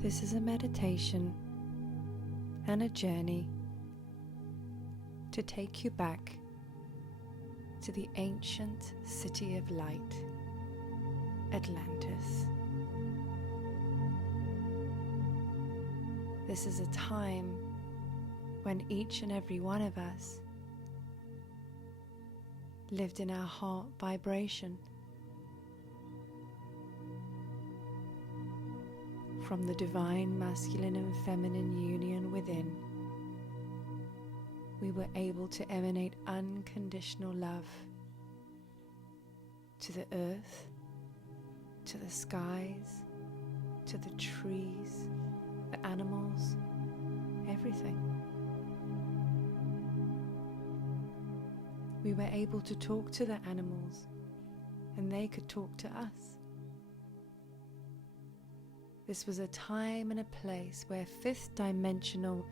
This is a meditation and a journey to take you back to the ancient city of light, Atlantis. This is a time when each and every one of us lived in our heart vibration. From the divine masculine and feminine union within, we were able to emanate unconditional love to the earth, to the skies, to the trees, the animals, everything. We were able to talk to the animals, and they could talk to us. This was a time and a place where fifth dimensional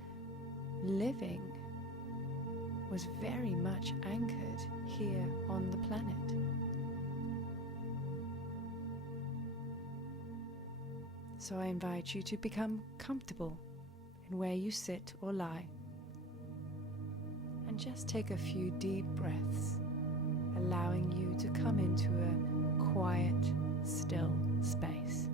living was very much anchored here on the planet. So I invite you to become comfortable in where you sit or lie, and just take a few deep breaths, allowing you to come into a quiet, still space.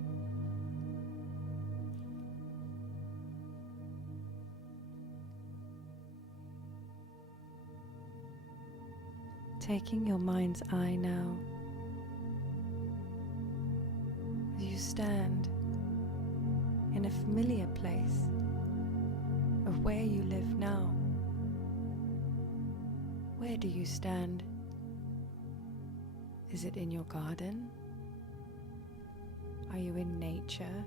Taking your mind's eye now, as you stand in a familiar place of where you live now. Where do you stand? Is it in your garden? Are you in nature?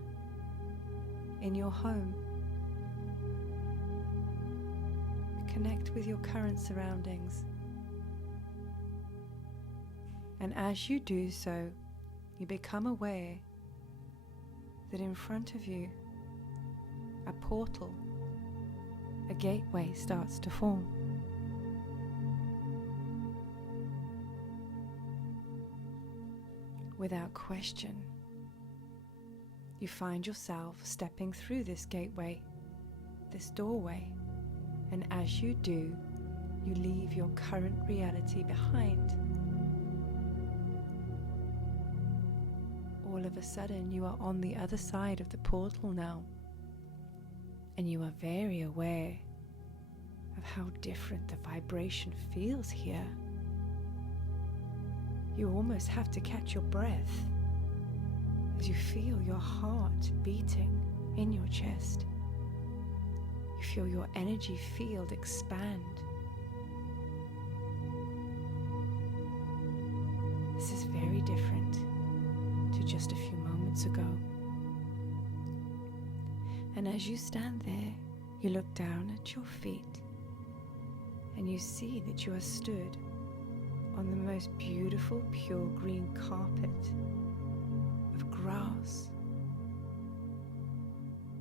In your home? Connect with your current surroundings. And as you do so, you become aware that in front of you, a portal, a gateway starts to form. Without question, you find yourself stepping through this gateway, this doorway, and as you do, you leave your current reality behind. All of a sudden, you are on the other side of the portal now, and you are very aware of how different the vibration feels here. You almost have to catch your breath as you feel your heart beating in your chest. You feel your energy field expand. This is very different to just a few moments ago. And as you stand there, you look down at your feet and you see that you are stood on the most beautiful pure green carpet of grass.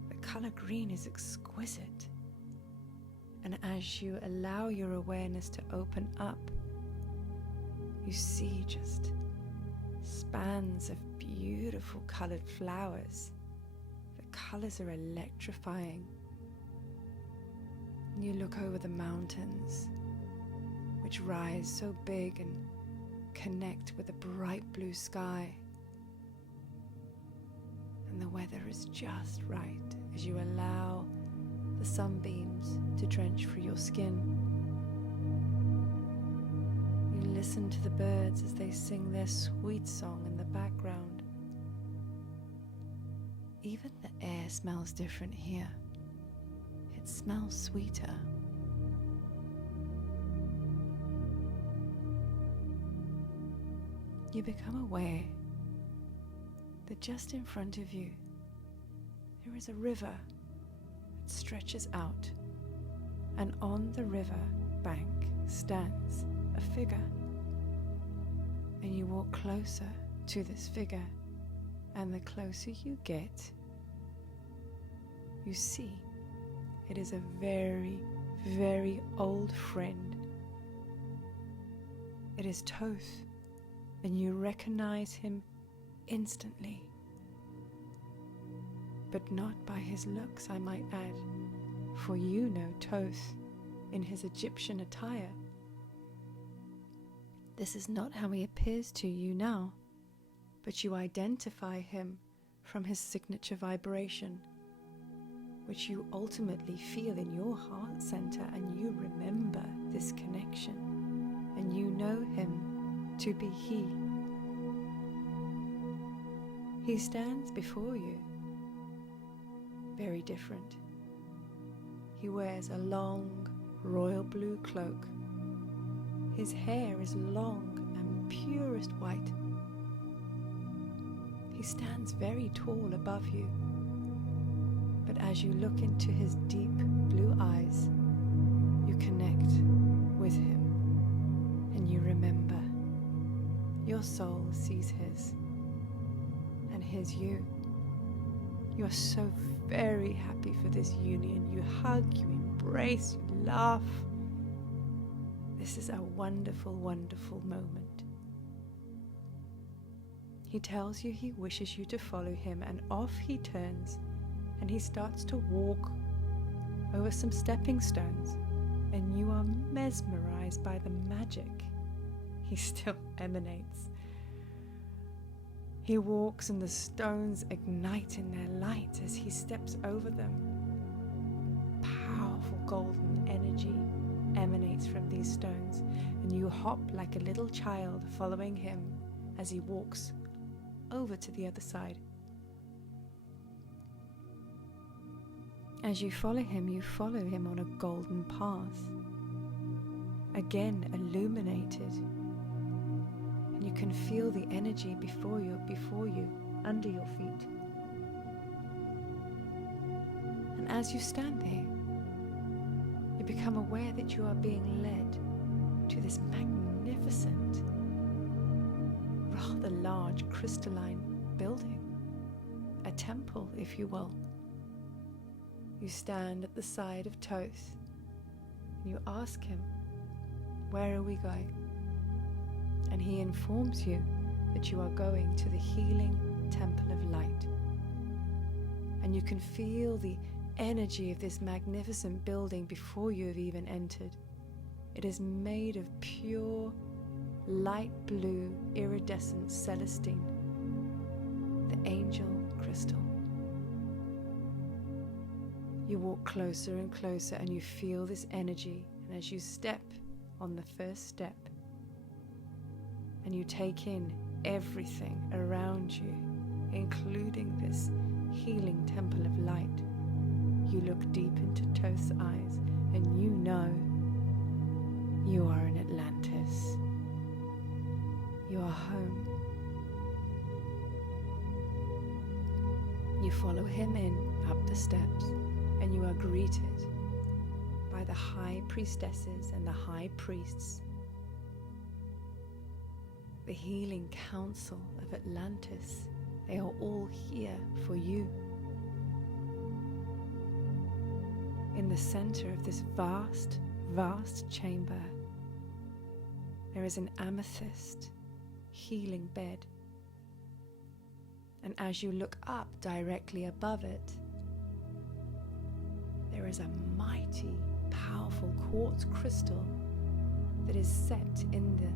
The color green is exquisite, and as you allow your awareness to open up, you see just spans of beautiful colored flowers. The colors are electrifying. And you look over the mountains, which rise so big and connect with a bright blue sky. And the weather is just right as you allow the sunbeams to drench through your skin. You listen to the birds as they sing their sweet song in the background. Even the air smells different here. It smells sweeter. You become aware that just in front of you there is a river that stretches out, and on the river bank stands a figure. And you walk closer to this figure, and the closer you get, you see it is a very, very old friend. It is Toth, and you recognize him instantly. but not by his looks, I might add, for you know Toth in his Egyptian attire. This is not how he appears to you now, but you identify him from his signature vibration, which you ultimately feel in your heart center, and you remember this connection, and you know him to be he. He stands before you, very different. He wears a long royal blue cloak. His hair is long and purest white. He stands very tall above you, but as you look into his deep blue eyes, you connect with him, and you remember. Your soul sees his, and his you. You are so very happy for this union. You hug, you embrace, you laugh. This is a wonderful, wonderful moment. He tells you he wishes you to follow him, and off he turns, and he starts to walk over some stepping stones, and you are mesmerized by the magic he still emanates. He walks and the stones ignite in their light as he steps over them. Powerful golden energy emanates from these stones, and you hop like a little child following him as he walks over to the other side. As you follow him on a golden path, again illuminated. And you can feel the energy before you, under your feet. And as you stand there, you become aware that you are being led to this magnificent, rather large crystalline building, a temple, if you will. You stand at the side of Toth, and you ask him, "Where are we going?" And he informs you that you are going to the healing temple of light. And you can feel the energy of this magnificent building before you have even entered. It is made of pure, light blue, iridescent celestine, the angel crystal. You walk closer and closer, and you feel this energy. And as you step on the first step, and you take in everything around you, including this healing temple of light, you look deep into Toth's eyes, and you know you are in Atlantis. You are home. You follow him in up the steps, and you are greeted by the high priestesses and the high priests, the healing council of Atlantis. They are all here for you. In the center of this vast, vast chamber, there is an amethyst healing bed. And as you look up directly above it, there is a mighty, powerful quartz crystal that is set in the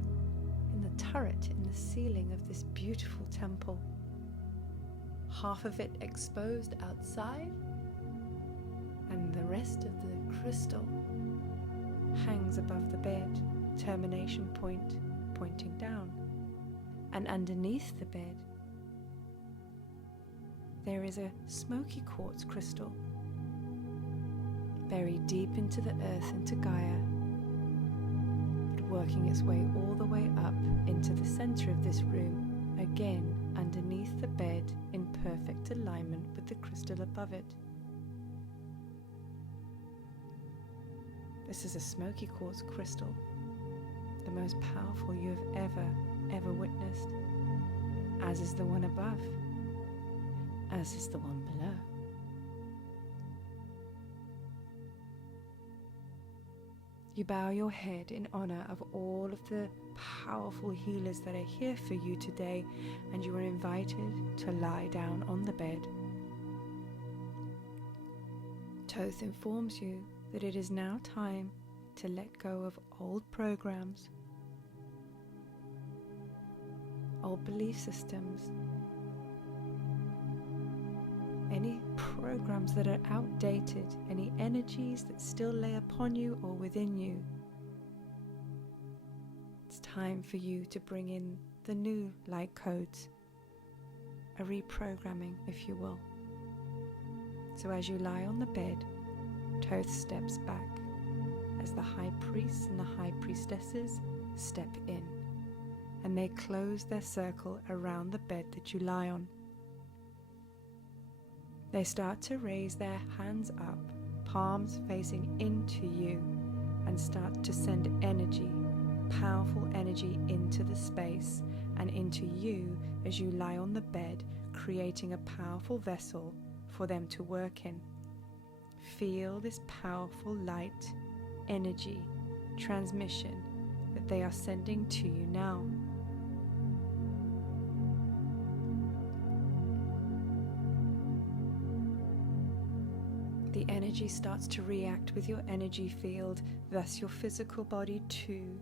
turret in the ceiling of this beautiful temple. Half of it exposed outside, and the rest of the crystal hangs above the bed, termination point pointing down. And underneath the bed, there is a smoky quartz crystal buried deep into the earth, into Gaia, but working its way all the way up into the center of this room, again underneath the bed, in perfect alignment with the crystal above it. This is a smoky quartz crystal, the most powerful you have ever witnessed, as is the one above, as is the one below. You bow your head in honor of all of the powerful healers that are here for you today, and you are invited to lie down on the bed. Toth informs you that it is now time to let go of old programs, old belief systems, any programs that are outdated, any energies that still lay upon you or within you. It's time for you to bring in the new light codes, a reprogramming, if you will. So as you lie on the bed, Toth steps back as the high priests and the high priestesses step in, and they close their circle around the bed that you lie on. They start to raise their hands up, palms facing into you, and start to send energy, powerful energy, into the space and into you as you lie on the bed, creating a powerful vessel for them to work in. Feel this powerful light, energy, transmission that they are sending to you now. The energy starts to react with your energy field, thus your physical body too.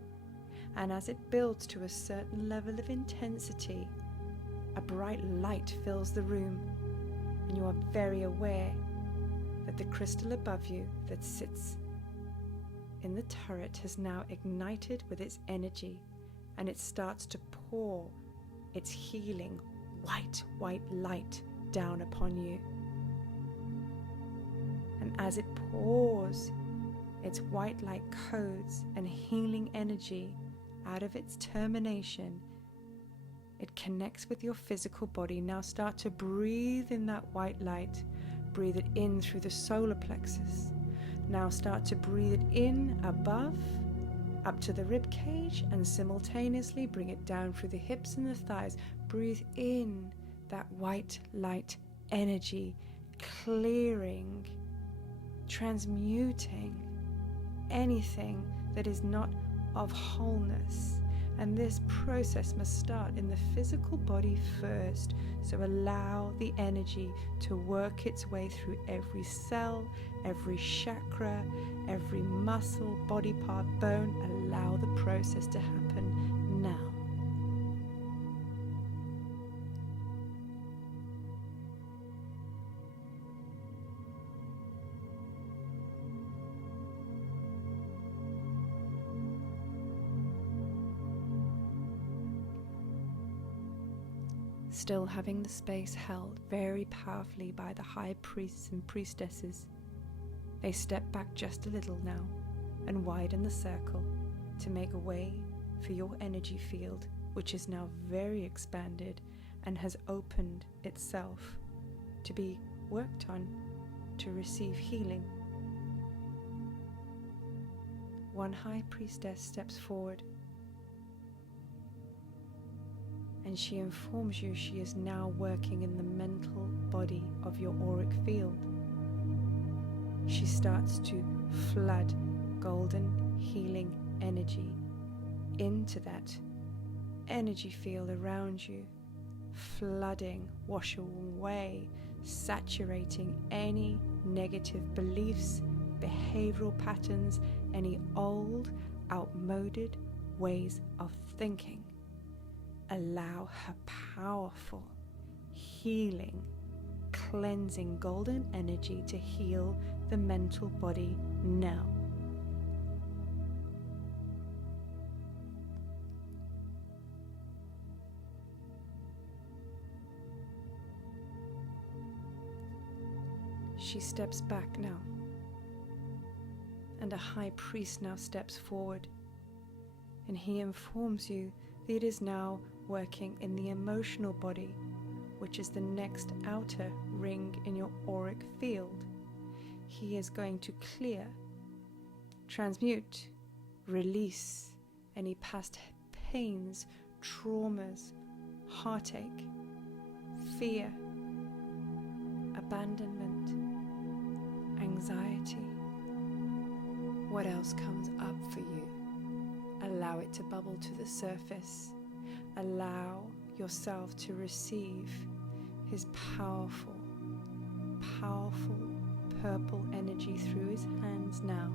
And as it builds to a certain level of intensity, a bright light fills the room, and you are very aware that the crystal above you that sits in the turret has now ignited with its energy, and it starts to pour its healing white light down upon you. And as it pours its white light codes and healing energy out of its termination, it connects with your physical body. Now start to breathe in that white light. Breathe it in through the solar plexus. Now start to breathe it in above, up to the rib cage, and simultaneously bring it down through the hips and the thighs. Breathe in that white light energy, clearing, transmuting anything that is not of wholeness. And this process must start in the physical body first. So allow the energy to work its way through every cell, every chakra, every muscle, body part, bone. Allow the process to happen now. Still having the space held very powerfully by the high priests and priestesses, they step back just a little now and widen the circle to make a way for your energy field, which is now very expanded and has opened itself to be worked on, to receive healing. One high priestess steps forward, and she informs you she is now working in the mental body of your auric field. She starts to flood golden healing energy into that energy field around you, flooding, washing away, saturating any negative beliefs, behavioral patterns, any old, outmoded ways of thinking. Allow her powerful, healing, cleansing golden energy to heal the mental body now. She steps back now, and a high priest now steps forward, and he informs you that it is now working in the emotional body, which is the next outer ring in your auric field. He is going to clear, transmute, release any past pains, traumas, heartache, fear, abandonment, anxiety. What else comes up for you? Allow it to bubble to the surface. Allow yourself to receive his powerful, powerful, purple energy through his hands now.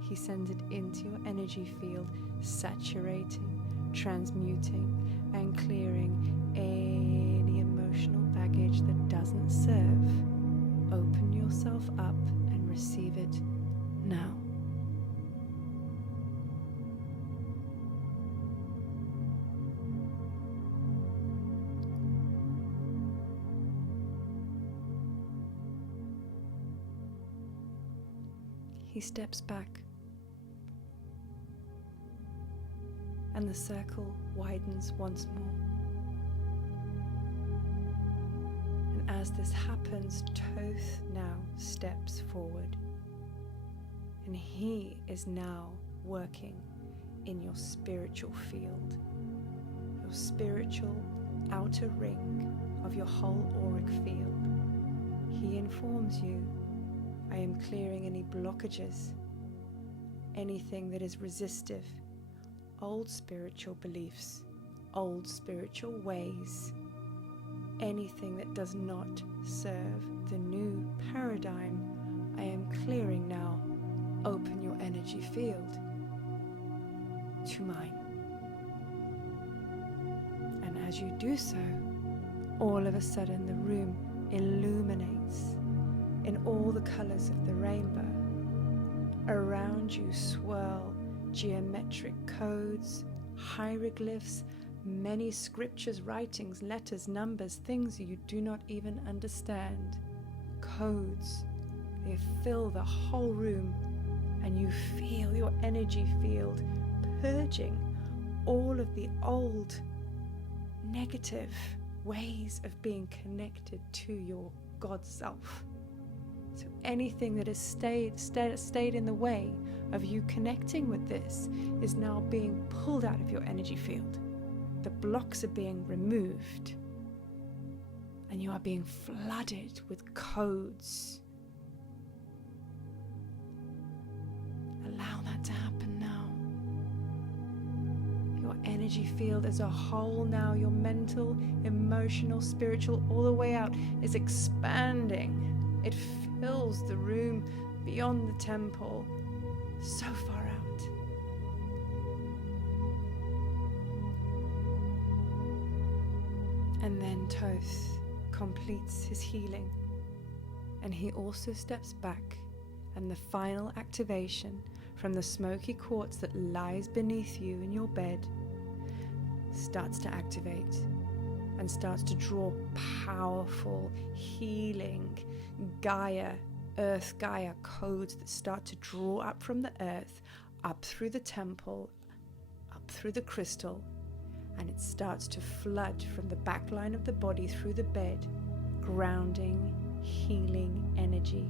He sends it into your energy field, saturating, transmuting, and clearing any emotional baggage that doesn't serve. Open yourself up and receive it now. He steps back, and the circle widens once more. And as this happens, Toth now steps forward, and he is now working in your spiritual field, your spiritual outer ring of your whole auric field. He informs you, I am clearing any blockages, anything that is resistive, old spiritual beliefs, old spiritual ways, anything that does not serve the new paradigm. I am clearing now. Open your energy field to mine. And as you do so, all of a sudden the room illuminates in all the colors of the rainbow. Around you swirl geometric codes, hieroglyphs, many scriptures, writings, letters, numbers, things you do not even understand. Codes, they fill the whole room, and you feel your energy field purging all of the old negative ways of being connected to your God self. So anything that has stayed in the way of you connecting with this is now being pulled out of your energy field. The blocks are being removed, and you are being flooded with codes. Allow that to happen now. Your energy field as a whole now, your mental, emotional, spiritual, all the way out, is expanding. It fills the room beyond the temple, so far out. And then Toth completes his healing, and he also steps back, and the final activation from the smoky quartz that lies beneath you in your bed starts to activate and starts to draw powerful, healing Earth Gaia codes that start to draw up from the earth, up through the temple, up through the crystal, and it starts to flood from the back line of the body through the bed, grounding, healing energy.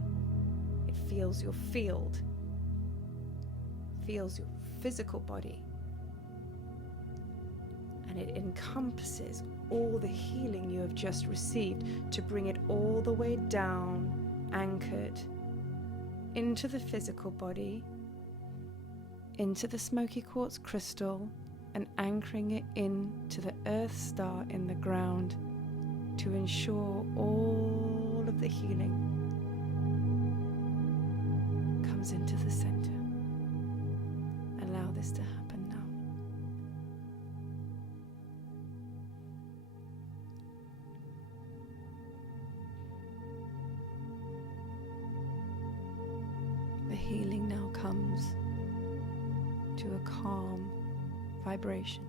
It feels your field, feels your physical body, and it encompasses all the healing you have just received to bring it all the way down, anchored into the physical body, into the smoky quartz crystal, and anchoring it into the earth star in the ground to ensure all of the healing comes into the center. Allow this to happen now. The healing now comes to a calm vibration.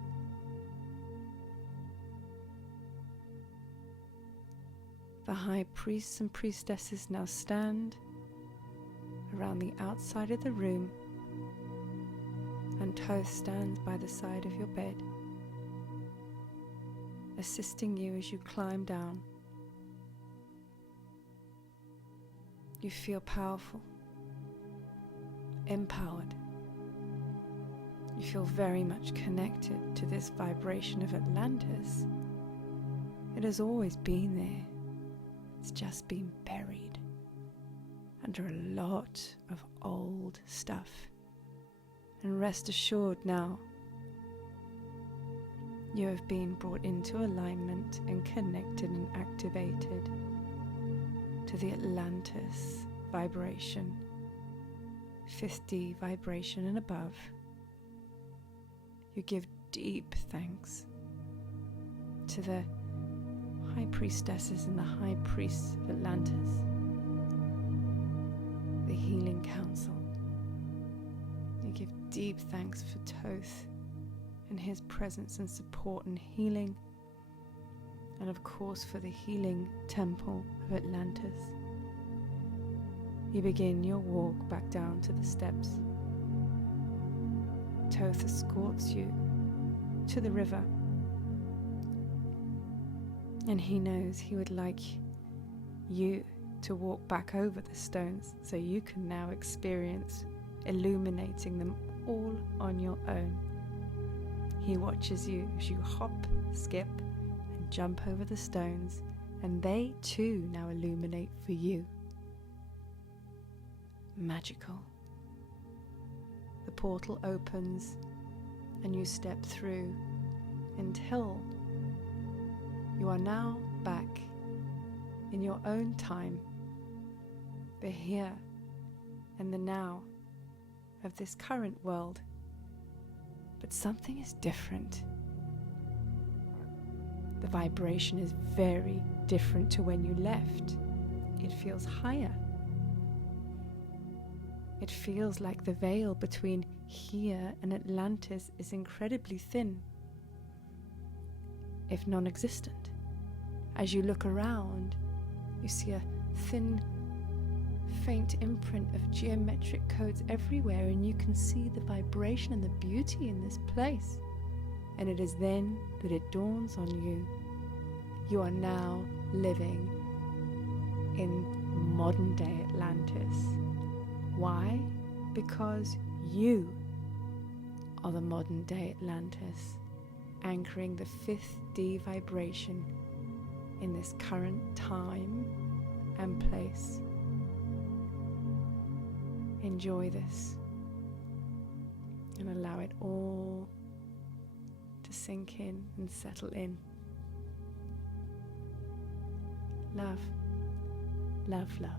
The high priests and priestesses now stand around the outside of the room, and Toth stands by the side of your bed, assisting you as you climb down. You feel powerful, empowered. You feel very much connected to this vibration of Atlantis. It has always been there. It's just been buried under a lot of old stuff. And rest assured now, you have been brought into alignment and connected and activated to the Atlantis vibration, 5th vibration and above. You give deep thanks to the high priestesses and the high priests of Atlantis, the healing council. You give deep thanks for Toth and his presence and support and healing, and of course for the healing temple of Atlantis. You begin your walk back down to the steps. Toth escorts you to the river, and he knows he would like you to walk back over the stones so you can now experience illuminating them all on your own. He watches you as you hop, skip, and jump over the stones, and they too now illuminate for you. Magical. The portal opens and you step through until you are now back in your own time, the here and the now of this current world. But something is different. The vibration is very different to when you left. It feels higher. It feels like the veil between here and Atlantis is incredibly thin, if non-existent. As you look around, you see a thin, faint imprint of geometric codes everywhere, and you can see the vibration and the beauty in this place. And it is then that it dawns on you. You are now living in modern day Atlantis. Why? Because you are the modern day Atlantis, anchoring the 5th vibration in this current time and place. Enjoy this and allow it all to sink in and settle in. Love, love, love.